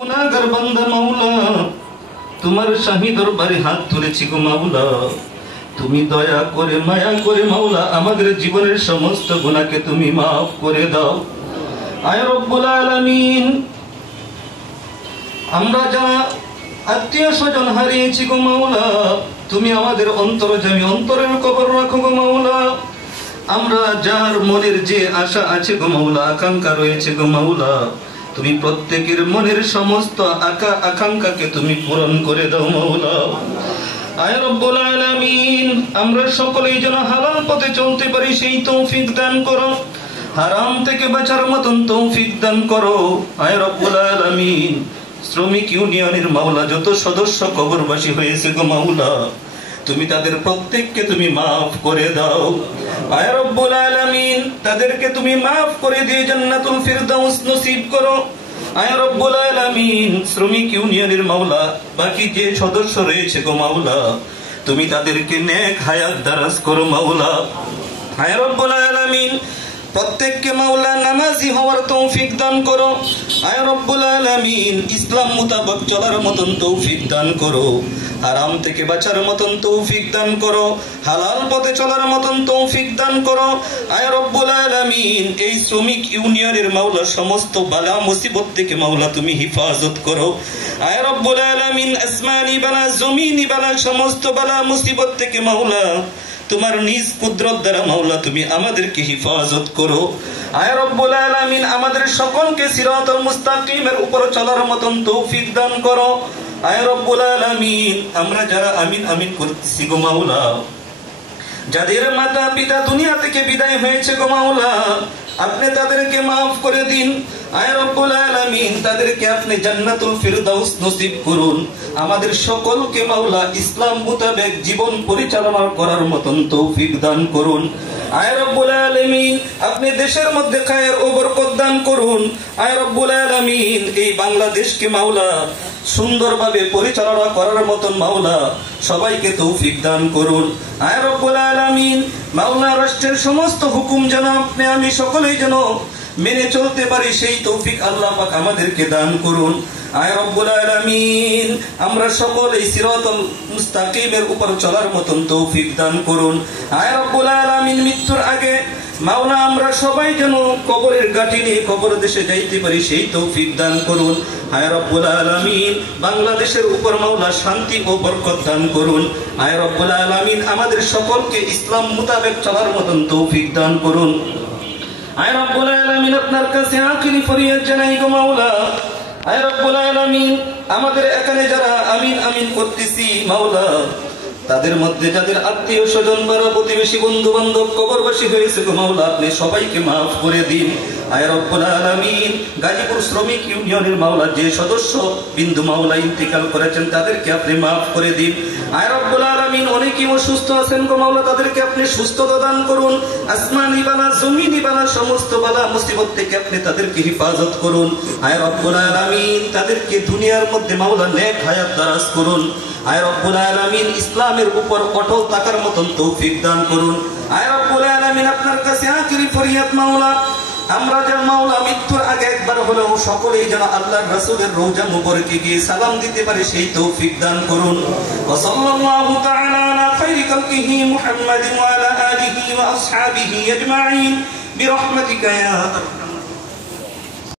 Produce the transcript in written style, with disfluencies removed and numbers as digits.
গুনাহগার বান্দা মাওলা, তোমার শাহী দরবারে হাত তুলেছি গো মাওলা। তুমি দয়া করে মায়া করে মাওলা আমাদের জীবনের সমস্ত গুনাহকে তুমি মাফ করে দাও। আয় রব্বুল আলামিন, আমরা যারা আত্মীয় স্বজন হারিয়েছি গো মাওলা, তুমি আমাদের অন্তরজামী অন্তরের কবর রাখো গো মাওলা। আমরা যার মনের যে আশা আছে গো মাওলা, আকাঙ্ক্ষা রয়েছে গো মাওলা, তুমি প্রত্যেকের মনের সমস্ত আকাঙ্ক্ষাকে তুমি পূরণ করে দাও মাওলা। আয় রব্বুল আলামিন, আমরা সকলেই যেন হালাল পথে চলতে পারি সেই তৌফিক দান করো, হারাম থেকে বাঁচার মতন তৌফিক দান করো। আয় রব্বুল আলামিন, শ্রমিক ইউনিয়নের মাওলা যত সদস্য কবরবাসী হয়েছে গো মাওলা, তুমি তাদের প্রত্যেককে তুমি মাফ করে দাও। আয় রব্বুল আলামিন, তাদেরকে তুমি মাফ করে দিয়ে জান্নাতুল ফিরদাউস নসিব করো। আয় রব্বুল আলামিন, শ্রমিক ইউনিয়নের মাওলা বাকি যে সদস্য রয়েছে গো মাওলা, তুমি তাদেরকে নেক হায়াত দারাজ করো মাওলা। আয় রব্বুল আলামিন, প্রত্যেককে মাওলা নামাজি হওয়ার তৌফিক দান করো। আয় রব্বুল আলামিন, ইসলাম মোতাবেক চলার মতন তৌফিক দান করো, হারাম থেকে বাঁচার মতন তৌফিক দান করো, হালাল পথে চলার মতন তৌফিক দান করো। আয় রব্বুল আলামিন, এই শ্রমিক ইউনিয়নের মাওলা সমস্ত বালা মুসিবত থেকে মাওলা তুমি হিফাজত করো। আয় রব্বুল আলামিন, আসমানি বালা জমিনি বালা সমস্ত বালা মুসিবত থেকে মাওলা তোমার নিজ কুদরত দ্বারা মাওলা তুমি আমাদেরকে হিফাজত করো। আয় রব্বুল আলামিন, আমাদের সকলকে সিরাতাল মুস্তাকিমের উপর চলার মতন তৌফিক দান করো। আয় রব্বুল আলামিন, আমরা যারা আমিন আমিন করতেছি গো মাওলা, যাদের মাতা পিতা দুনিয়া থেকে বিদায় হয়েছে গো মাওলা, আপনি তাদেরকে মাফ করে দিন। আয় রব্বুল আলামিন, তাদেরকে আপনি জান্নাতুল ফিরদাউস নসিব করুন। আমাদের সকলকে মাওলা ইসলাম মোতাবেক জীবন পরিচালনা করার মতন তৌফিক দান করুন। আয় রব্বুল আলামিন, আপনি দেশের মধ্যে খায়ের ও বরকত দান করুন। আয় রব্বুল আলামিন, এই বাংলাদেশকে মাওলা সুন্দরভাবে পরিচালনা করার মতন মাওলা সবাইকে তৌফিক দান করুন। আয় রব্বুল আলামিন, মাওলা রাষ্ট্রের সমস্ত হুকুম যেন আপনি আমি সকলেই যেন মেনে চলতে পারি সেই তৌফিক আল্লাহ পাক আমাদেরকে দান করুন। আয় রব্বুল আলামিন, আমরা সকলেই সিরাতাল মুস্তাকিমের উপর চলার মতন তৌফিক দান করুন। আয় রব্বুল আলামিন, মৃত্যুর আগে মাওলা আমরা সবাই যেন কবরের গাঁটি নিয়ে কবর দেশে যাইতে পারি সেই তৌফিক দান করুন। আয় রব্বুল আলামিন, বাংলাদেশের উপর মাওলা শান্তি ও বরকত দান করুন। আয় রব্বুল আলামিন, আমাদের সকলকে ইসলাম মোতাবেক চলার মতন তৌফিক দান করুন। আয় রব্বুল আলামিন, আপনার কাছে আখিরি ফরিয়াদ জানাই গো মাওলা। আয় রব্বুল আলামিন, আমাদের এখানে যারা আমিন আমিন করতেছি মাওলা, তাদের মধ্যে যাদের আত্মীয় স্বজন পাড়া প্রতিবেশী বন্ধু বান্ধব কবরবাসী হয়েছে গো মাওলা, আপনি সবাইকে মাফ করে দিন। আয় রব্বুল আলামিন, গাজীপুর শ্রমিক ইউনিয়নের মাওলা যে সদস্য বিন্দু মাওলা ইন্তিকাল করেছেন তাদেরকে আপনি মাফ করে দিন। আয় রব্বুল আলামিন, অনেকেই অসুস্থ আছেন গো মাওলা, তাদেরকে আপনি সুস্থতা দান করুন। আসমানি বালা জমিনি বালা সমস্ত বালা মুসিবত থেকে আপনি তাদেরকে হিফাজত করুন। আয় রব্বুল আলামিন, তাদেরকে দুনিয়ার মধ্যে মাওলা নেক হায়াত দারাজ করুন। আয় রব্বুল আলামিন, ইসলামের উপর অটল থাকার মতন তৌফিক দান করুন। আয় রব্বুল আলামিন, আপনার কাছে আখিরি ফরিয়াদ মাওলা, আমরা যেন মাওলা মৃত্যুর আগে একবার হলেও সকলেই যেন আল্লাহর রাসূলের রওজা মুবারকে গিয়ে সালাম দিতে পারে সেই তৌফিক দান করুন। ওয়া সাল্লাল্লাহু তাআলা আলা খায়রি খালকিহি মুহাম্মাদিন ওয়া আলা আলিহি ওয়া আসহাবিহি আজমাইন বিরহমাতিকা ইয়া